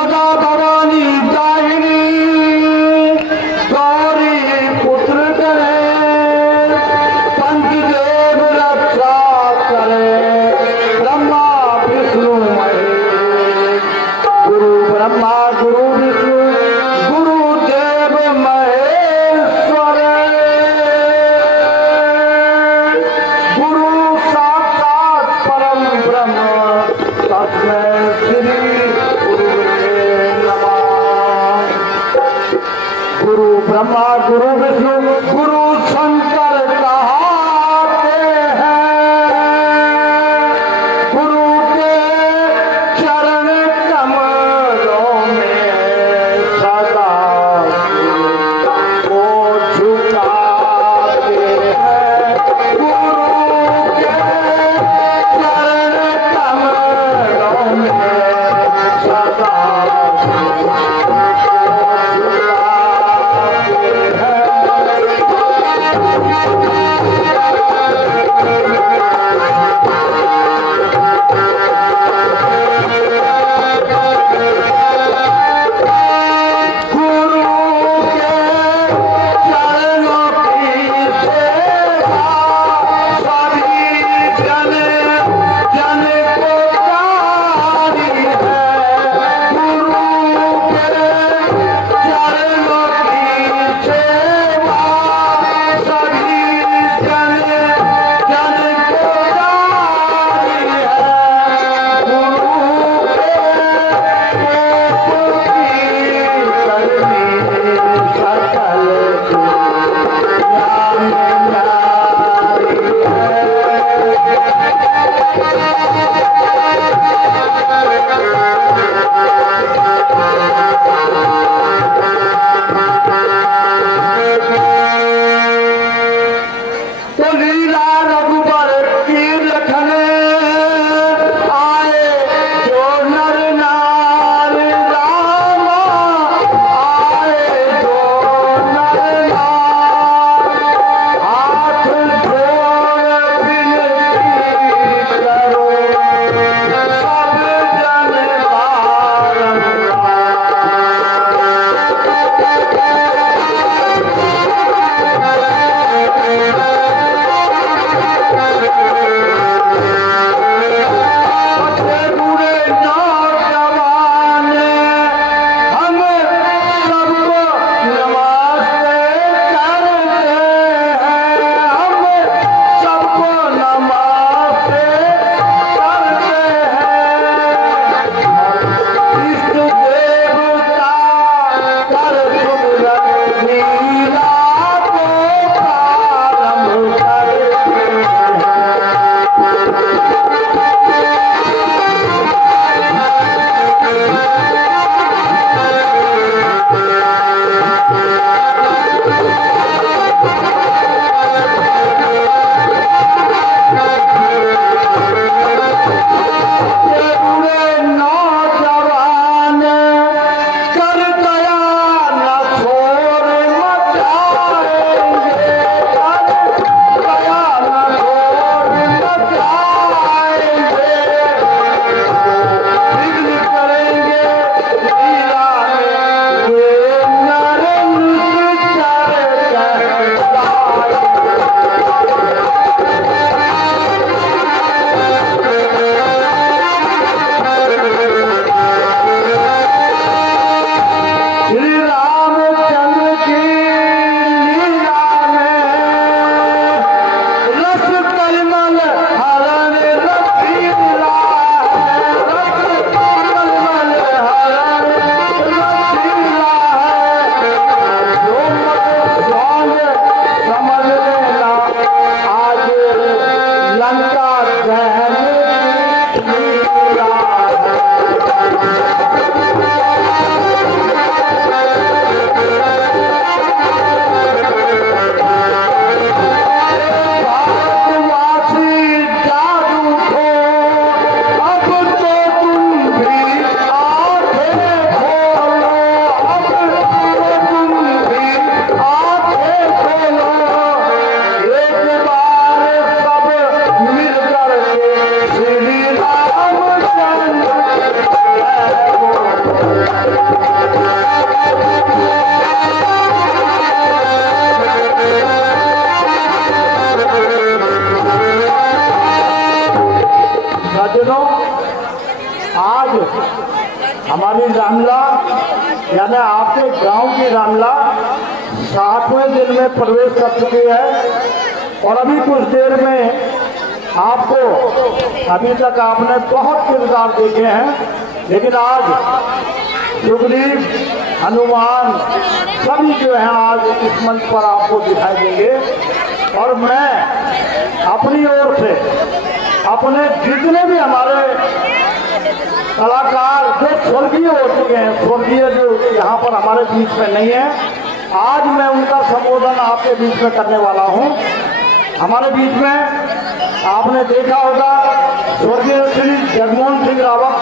सदा भवानी दाहिनी गौरी पुत्र करे पंचदेव रक्षा करे ब्रह्मा विष्णु महेश गुरु ब्रह्मा गुरु विष्णु गुरुदेव महेश्वर गुरु साक्षात परम ब्रह्म तस्मै श्री गुरु ब्रह्मा गुरु विष्णु गुरु शंकर कहाते हैं गुरु के चरण कमलों में सदा को झुकाते हैं गुरु के चरण कमलों में सदा हमारी रामला यानी आपके गांव की रामला 60वें दिन में प्रवेश कर चुकी है और अभी कुछ देर में आपको अभी तक आपने बहुत किरदार देखे हैं, लेकिन आज सुग्रीव हनुमान सभी जो हैं आज इस मंच पर आपको दिखाई देंगे। और मैं अपनी ओर से अपने जितने भी हमारे कलाकार जो स्वर्गीय हो चुके हैं, स्वर्गीय जो यहाँ पर हमारे बीच में नहीं है, आज मैं उनका संबोधन आपके बीच में करने वाला हूँ। हमारे बीच में आपने देखा होगा स्वर्गीय श्री जगमोहन सिंह रावत,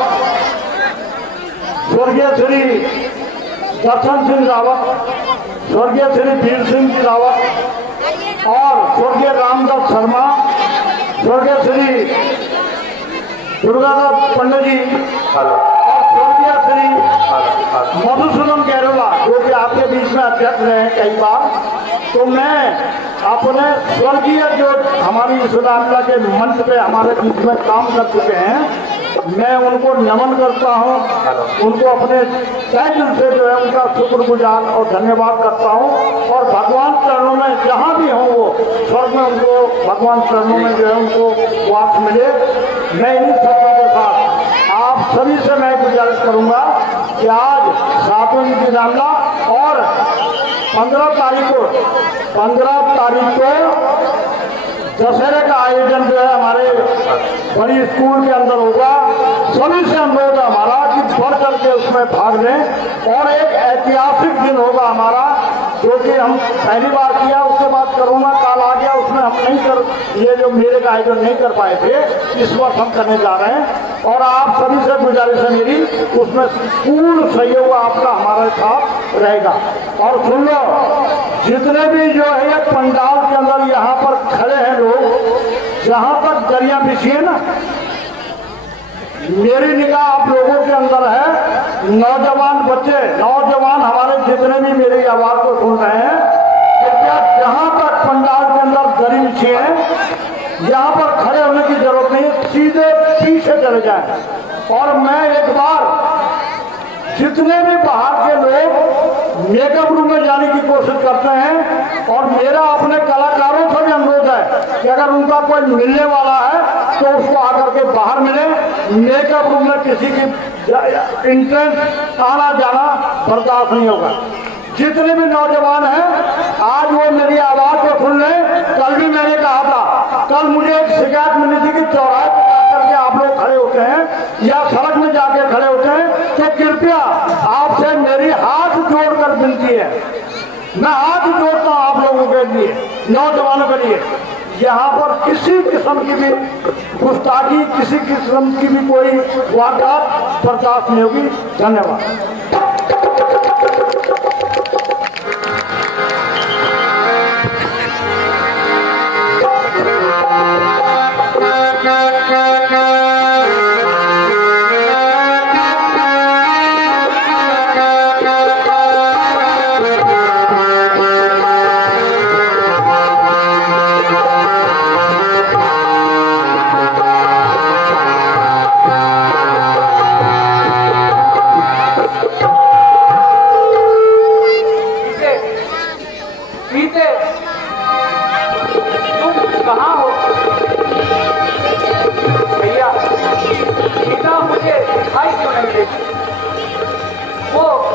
स्वर्गीय श्री दर्शन सिंह रावत, स्वर्गीय श्री वीर सिंह रावत और स्वर्गीय रामदास शर्मा, स्वर्गीय श्री दुर्गादास पंडित जी और स्वर्गीय श्री मधुसूदन कैरोला जो कि आपके बीच में अध्यक्ष रहे कई बार। तो मैं अपने स्वर्गीय जो हमारी इस रामला के मंच पे हमारे बीच में काम कर चुके हैं, मैं उनको नमन करता हूं, उनको अपने तहे दिल से जो है उनका शुक्रगुजार और धन्यवाद करता हूं। और भगवान चरणों में जहां भी हों वो स्वर्ग में उनको भगवान चरणों में जो है उनको वास मिले। मैं इन शब्दों के साथ आप सभी से मैं गुजारिश करूंगा कि आज 7वें दिन की रामला और 15 तारीख को दशहरे का आयोजन जो है हमारे बड़ी स्कूल के अंदर होगा। सभी से अनुरोध है हमारा कि बढ़ चढ़ के उसमें भाग लें और एक ऐतिहासिक दिन होगा हमारा, जो कि हम पहली बार किया, उसके बाद कोरोना काल आ गया, उसमें हम नहीं कर ये जो मेले का आयोजन नहीं कर पाए थे, इस वर्ष हम करने जा रहे हैं। और आप सभी से गुजारिश है मेरी, उसमें पूर्ण सहयोग आपका हमारे साथ रहेगा। और सुन लो, जितने भी जो है ये पंडाल के अंदर यहाँ पर खड़े हैं लोग, जहाँ तक दरिया बिछी है ना, मेरी निगाह आप लोगों के अंदर है। नौजवान बच्चे, नौजवान हमारे जितने भी मेरी आवाज को सुन रहे हैं, कृपया जहाँ तक पंडाल के अंदर दरी बिछी है, यहाँ पर खड़े होने की जरूरत नहीं, सीधे पीछे चले जाएं। और मैं एक बार जितने भी बाहर के लोग मेकअप रूम में जाने की कोशिश करते हैं, और मेरा अपने कलाकारों से भी अनुरोध है कि अगर उनका कोई मिलने वाला है तो उसको आकर के बाहर मिले। मेकअप रूम में किसी की इंट्रेंस आना जाना बर्दाश्त नहीं होगा। जितने भी नौजवान हैं आज वो मेरी आवाज को सुन लें। कल भी मैंने कहा था, कल मुझे एक शिकायत मिली थी कि चौराहे पर जाकर के आप लोग खड़े होते हैं या सड़क में जाके खड़े होते हैं, तो कृपया आपसे मेरी हाथ जोड़कर विनती है, मैं हाथ जोड़ता हूं आप लोगों के लिए, नौजवानों के लिए, यहाँ पर किसी किस्म की भी गुस्ताखी, किसी किस्म की भी कोई वारदात बर्दाश्त नहीं होगी। धन्यवाद।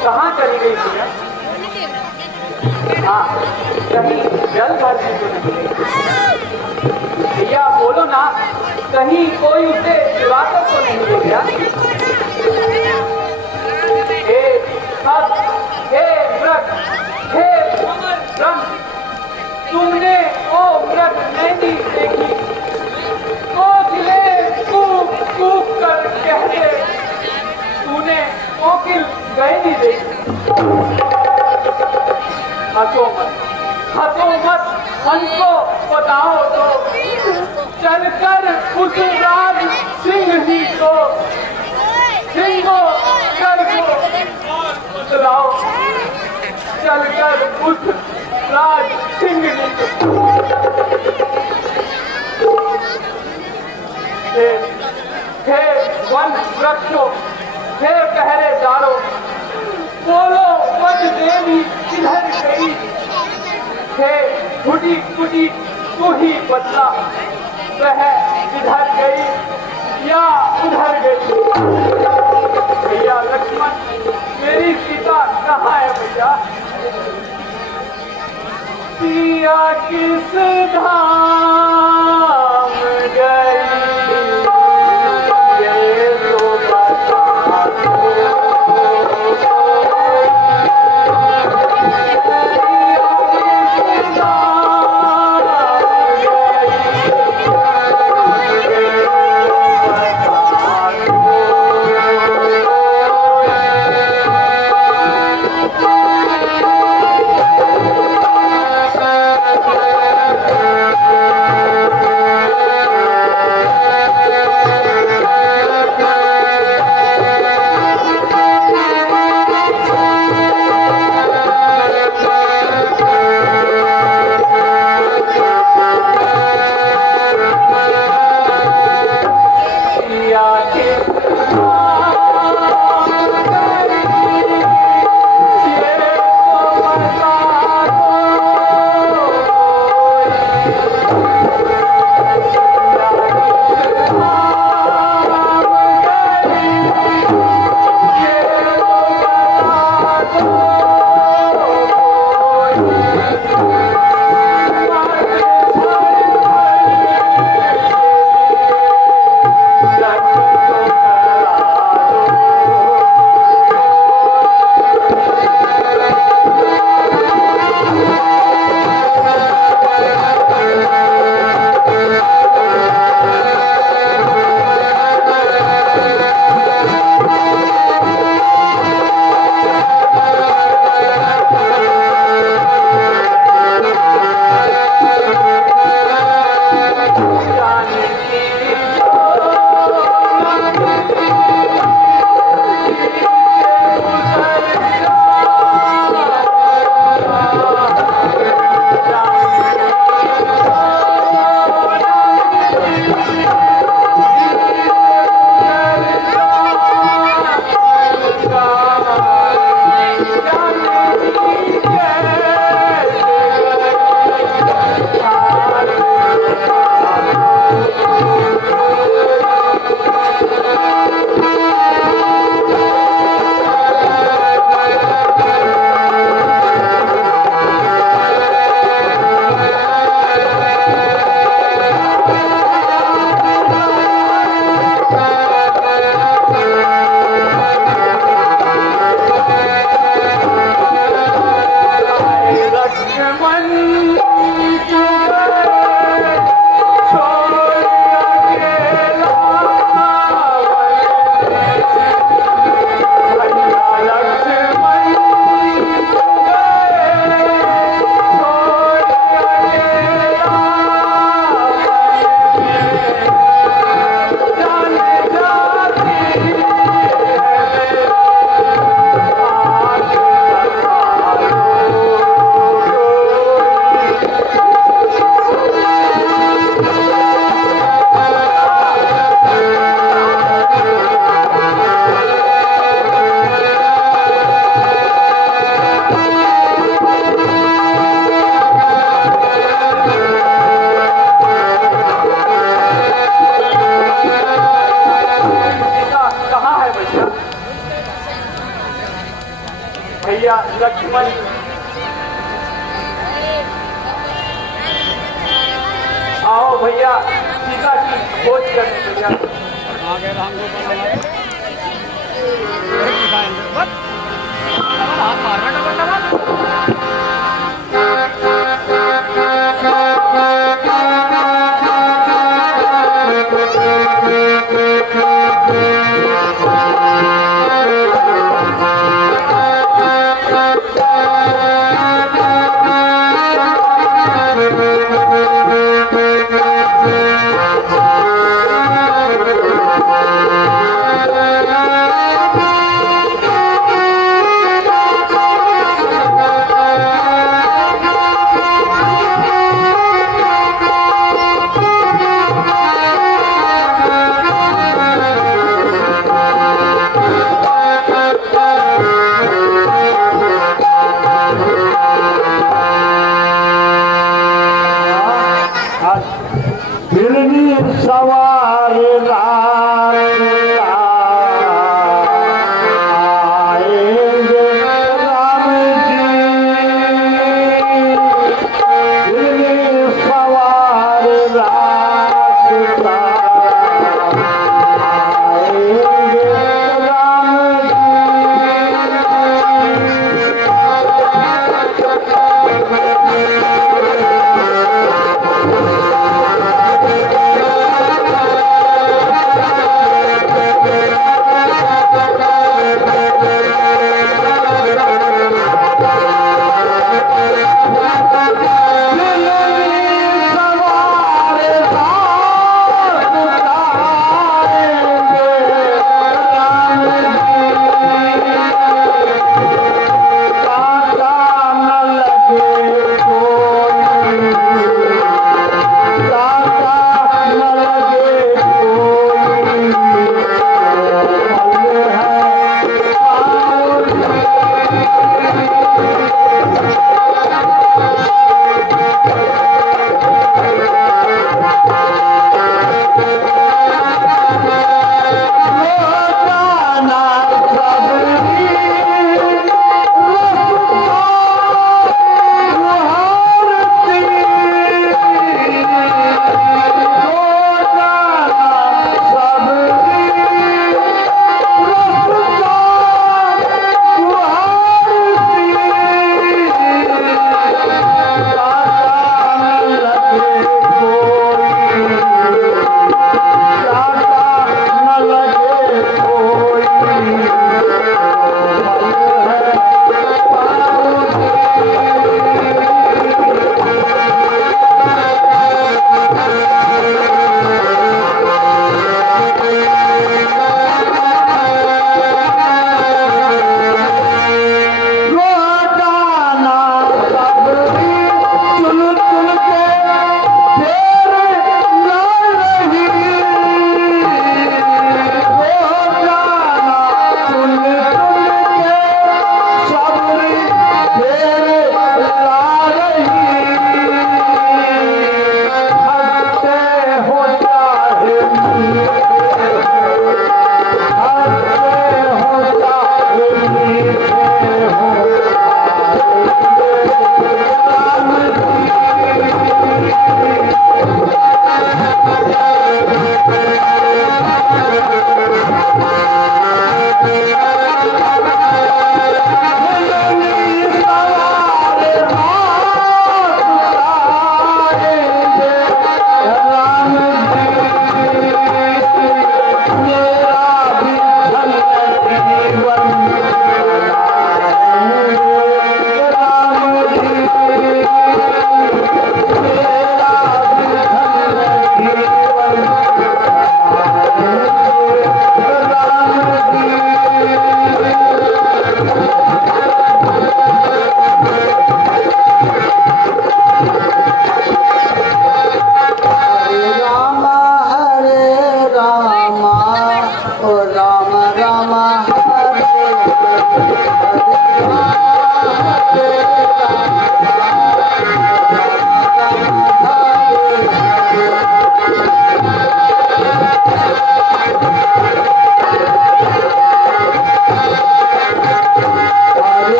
कहाँ चली गई थी? हाँ, कहीं जल भरने को नहीं गई। भैया बोलो ना, कहीं कोई उसे चुराकर तो नहीं ले गया? हे सब, हे मृग, हे ब्रह्म, तुमने वो मृग नहीं देखी तो दिले कूक कूक कर कहते तूने कोकिल गए नहीं देखी। हंसो मत, हमको बताओ तो चलकर उस राज सिंह जी को सिंहो कर बुलाओ, चलकर उस राज सिंह जी को। हे वन वृक्षों, हे पहरे पहरेदारों, बोलो वध देवी किधर गई? हे फुटी फुटी तू ही बदला, वह इधर गई या उधर गई? भैया लक्ष्मण, मेरी सीता कहाँ है भैया? सिया किस धाम गई, ये तो बता दो। भैया लक्ष्मण आओ भैया सीता की खोज करने भैया आगे राम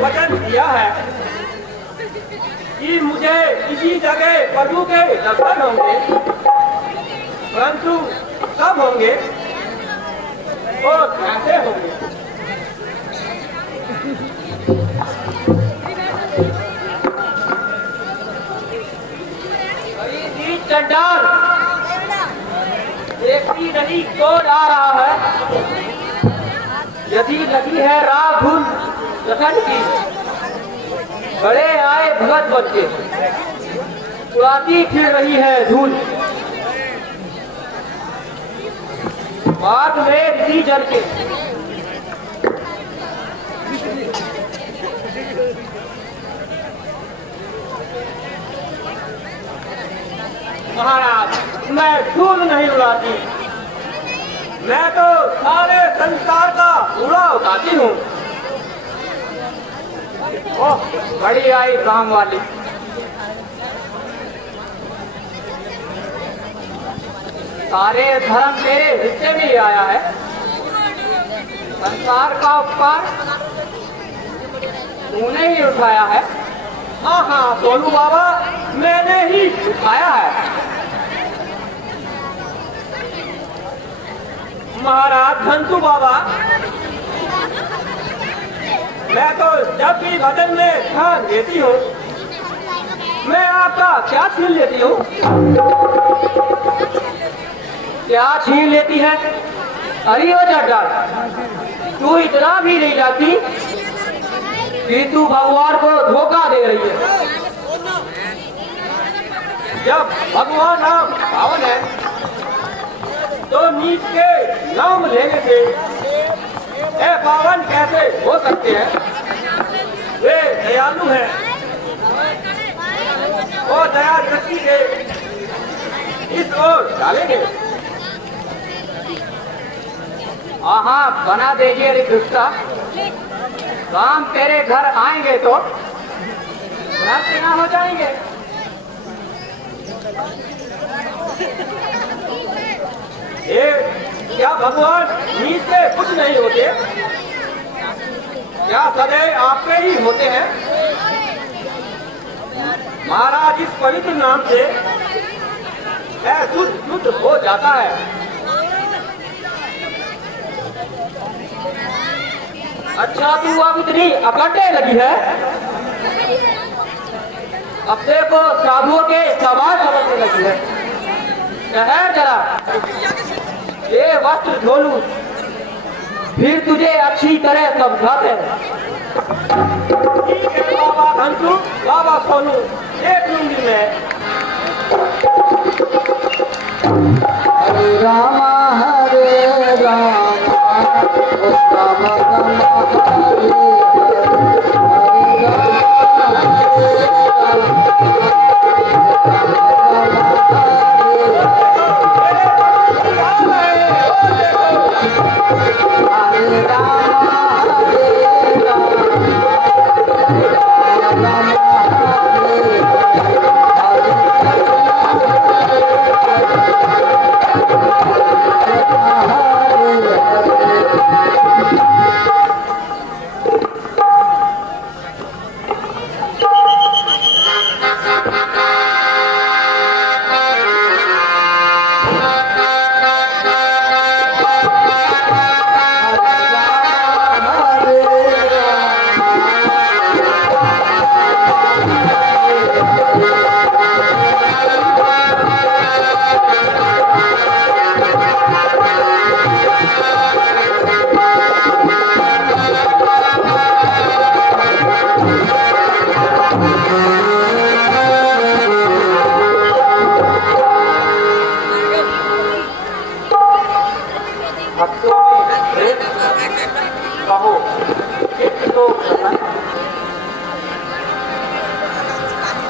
वचन दिया है कि मुझे किसी जगह प्रभु के दर्शन होंगे, परंतु कब होंगे और कैसे होंगे? चंडाल देखती नहीं कौन आ रहा है? यदि लगी है राह धुन रखन की, बड़े आए भगत बच्चे, उड़ाती फिर रही है धूल। बात में ऋषि जन के महाराज, मैं धूल नहीं उड़ाती, मैं तो सारे संसार का कूड़ा उठाती हूँ। ओह, बड़ी आई काम वाली। सारे धर्म मेरे हिस्से में ही आया है। संसार का उपकार तूने ही उठाया है। हाँ हाँ सोनू बाबा, मैंने ही उठाया है। महाराज घंटू बाबा, मैं तो जब भी भजन में ध्यान देती हूँ, मैं आपका क्या छीन लेती हूँ? क्या छीन लेती है? अरे ओ चड्डा, तू इतना भी नहीं जाती कि तू भगवान को धोखा दे रही है। जब भगवान नाम पावन है, तो नीच के नाम लेने से ए पावन कैसे हो सकते हैं? वे दयालु हैं, वो दया दृष्टि से इस ओर डालेंगे। हाँ, बना दीजिए रे दुष्टा, काम तेरे घर आएंगे तो नष्ट ना हो जाएंगे। ये क्या भगवान नीच से कुछ नहीं होते? क्या सदैव आपके ही होते हैं? महाराज, इस पवित्र नाम से शुद्ध शुद्ध हो जाता है। अच्छा, तू अब इतनी अकड़ने लगी है, अपने को साधुओं के सवाल समझने लगी है। ठहर जरा, ये वस्त्र झोलू, फिर तुझे अच्छी तरह समझाते हैं। ठीक है बाबा घंटू, बाबा सोनू, देख लूंगी मैं। हरे रामा हरे रामा, राम राम हरे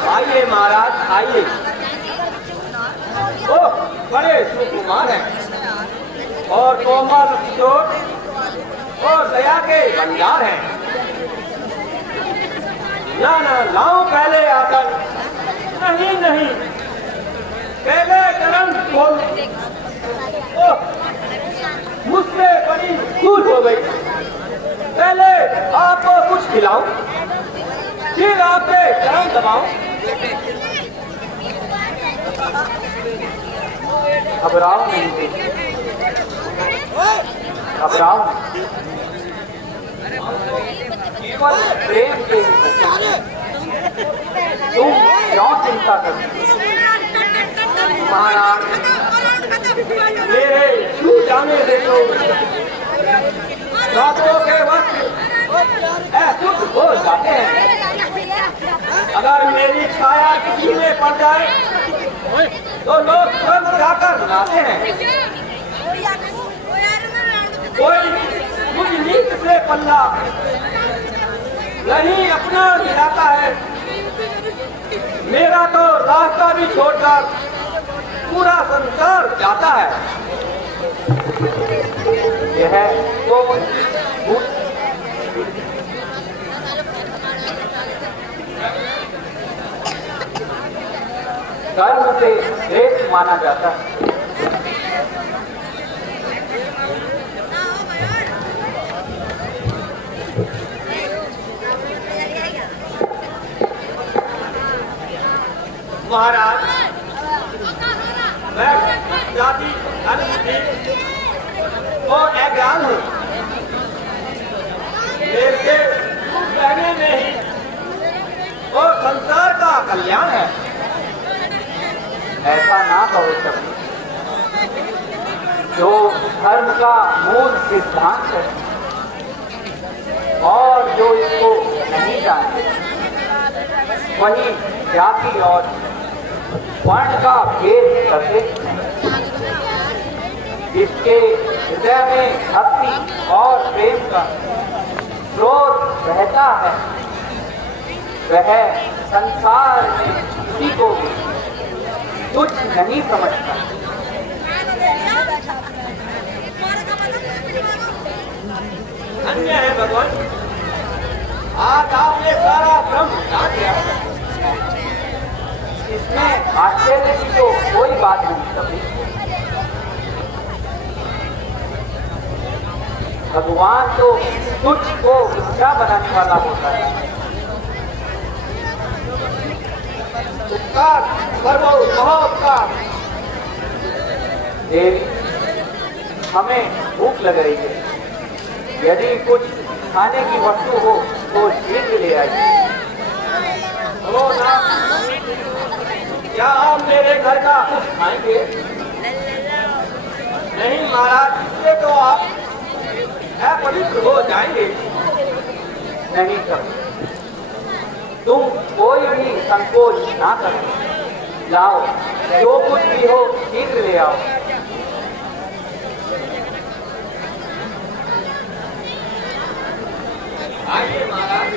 आइए महाराज, आइए। ओह, बड़े सुकुमार हैं। और कोमल किशोर और दया के भंडार हैं। ना लाऊं पहले आकर, नहीं पहले करम खोल। मुझसे बड़ी भूल हो गई। पहले आपको कुछ खिलाऊं, फिर आपके करम दबाऊं। घबराओ नहीं, घबराओ केवल प्रेम के तुम क्यों चिंता करती? महाराज मेरे छू जाने दे तो रातों के वक्त ऐसे हो जाते हैं। अगर मेरी छाया किसी में पड़ जाए तो लोग तुरंत जाकर बनाते हैं। कोई कुछ नींद से पल्ला नहीं अपना मिलाता है। मेरा तो रास्ता भी छोड़कर पूरा संसार जाता है। यह तो कर्म से श्रेष्ठ माना जाता है। महाराज मैं जाति और अज्ञान हूँ। मेरे कहने में ही और संसार का कल्याण है। ऐसा ना कहो सभी, जो धर्म का मूल सिद्धांत है और जो इसको नहीं जानते वही जाति और वर्ण का भेद करते हैं। जिसके हृदय में भक्ति और प्रेम का स्रोत बहता है वह संसार में किसी को भी तुच्छ नहीं समझता। धन्य है भगवान, आज आपने सारा ब्रह्म जान लिया। इसमें आश्चर्य की तो कोई बात नहीं कभी। भगवान तो तुझ को इच्छा बनाने वाला होता है। उपकार करो, उपकार। देवी हमें भूख लग रही है, यदि कुछ खाने की वस्तु हो तो शीघ्र ले आइए। क्या आप मेरे घर का कुछ खाएंगे? नहीं महाराज, इससे तो आप अपवित्र हो जाएंगे। नहीं कर, तुम कोई भी संकोच ना करो। लाओ, जो कुछ भी हो शीघ्र ले आओ। आइए महाराज।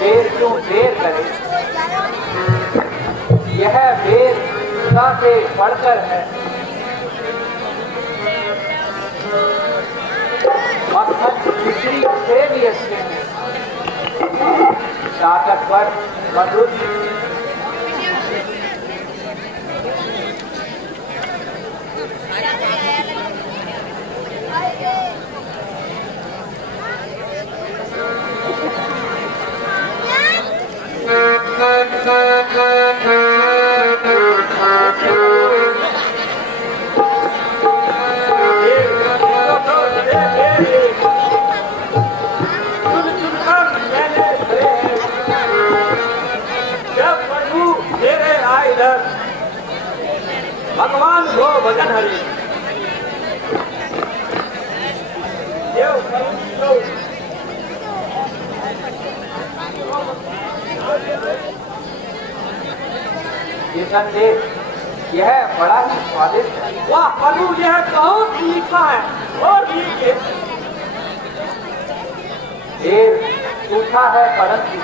देर क्यों देर करे, यह देर खुदा से बढ़कर है। मक्खन मिश्री से भी अच्छे हैं, ताकतवर मधुर। भगवान हो भजन हरि। ये संदेश यह बड़ा ही स्वादिष्ट है। वाह प्रभु, यह बहुत मीठा है और मीठे सूखा है परंतु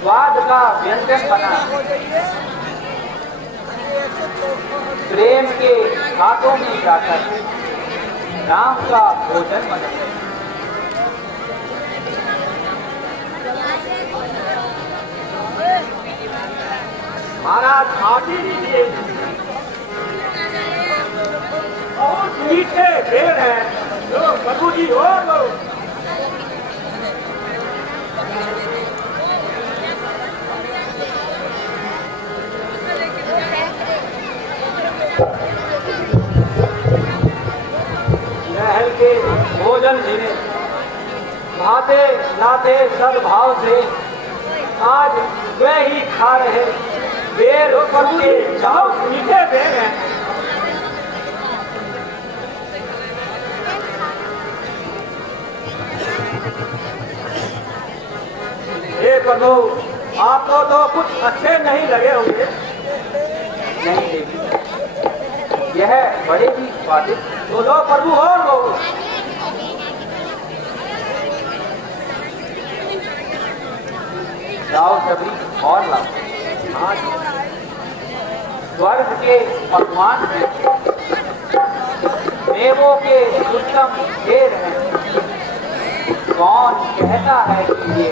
स्वाद का व्यंजन बना। प्रेम के हाथों में जाकर राम का भोजन बना। महाराज आदि दीजिए। बहुत मीठे पेड़ हैं जो प्रभु जी हो लो। महल के भोजन जिन्हें खाते नाते सद्भाव से आज वे ही खा रहे बेर प्रभु के जाओ मीठे बेर हैं। हे प्रभु, आपको तो कुछ अच्छे नहीं लगे होंगे। नहीं देखिए, यह बड़े ही स्वादिष्ट। तो लो प्रभु और लो। लाओ सबरी और लाओ। आज स्वर्ग के पकवान हैं, मेवों के उत्तम ढेर हैं। कौन कहता है कि ये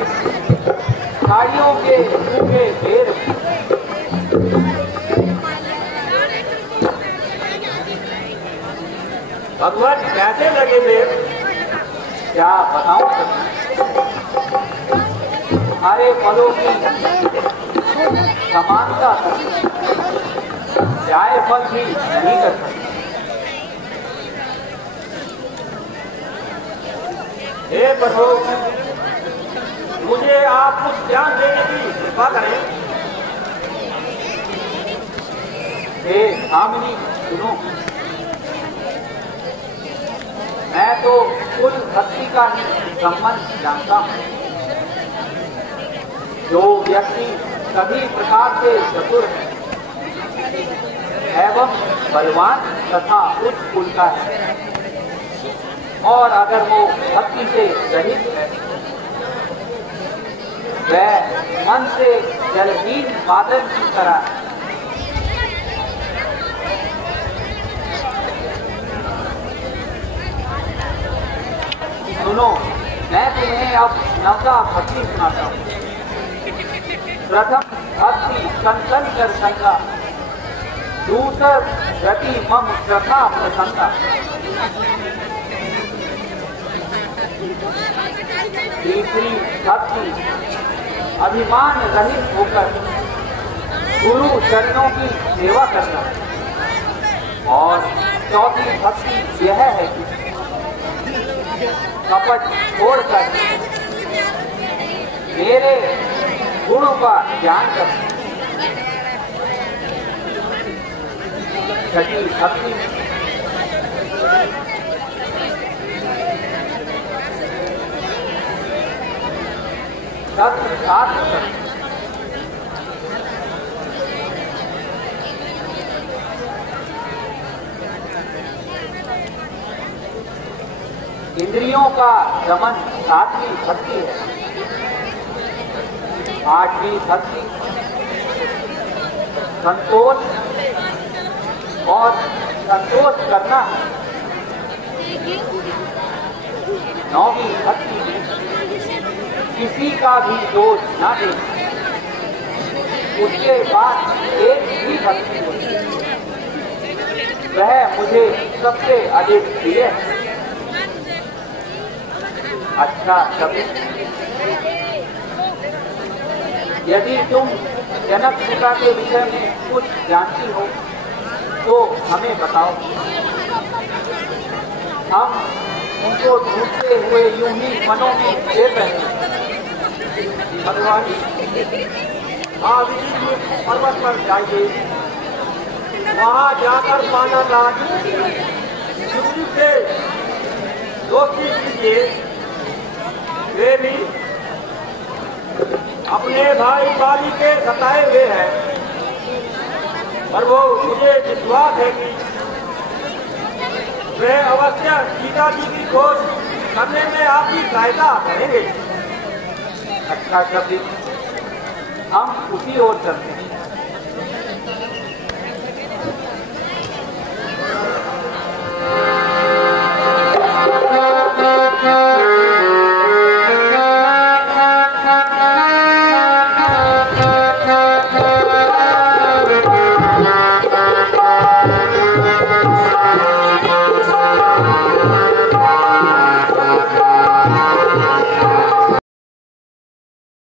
खाड़ियों के सूखे ढेर हैं। भगवान कैसे लगे देव? क्या बताऊं? हरे फलों की समानता जाए फल भी नहीं कर सकते। हे प्रभु, मुझे आप कुछ ज्ञान देने की कृपा करें। हे स्वामिनी सुनो, मैं तो कुल भक्ति का ही संबंध जानता हूँ। जो व्यक्ति सभी प्रकार से चतुर है एवं बलवान तथा उच्च कुल का है, और अगर वो भक्ति से रहित है, वह मन से जलहीन बादल की तरह है। सुनो, मैं तुम्हें अब नवका भक्ति सुनाता हूँ। प्रथम भक्ति संतन कर संगा, दूसर गति मम प्रथा प्रसन्ना, तीसरी भक्ति अभिमान रहित होकर गुरु चरणों की सेवा करना, और चौथी भक्ति यह है कि कपट छोड़कर मेरे गुणों का ज्ञान करना। छठी भक्ति सत्य साथ करना। इंद्रियों का दमन सातवीं भक्ति है। आठवीं भक्ति संतोष और संतोष करना है। नौवीं भक्ति किसी का भी दोष न देना। उसके बाद एक ही भक्ति होती, वह मुझे सबसे अधिक प्रिय है। अच्छा कवि, यदि तुम जनक पिता के विषय में कुछ जानती हो तो हमें बताओ। हम उनको ढूंढते हुए यूं ही मनों में देख रहे हैं। भगवान पर्वत पर जाइए, वहां जाकर पाना राजू से दोस्ती कीजिए। वे भी अपने भाई बाली के सताए हुए हैं, और वो मुझे विश्वास है कि वे अवश्य सीता जी की खोज करने में आपकी सहायता करेंगे। अच्छा कभी हम उसी ओर चलते हैं।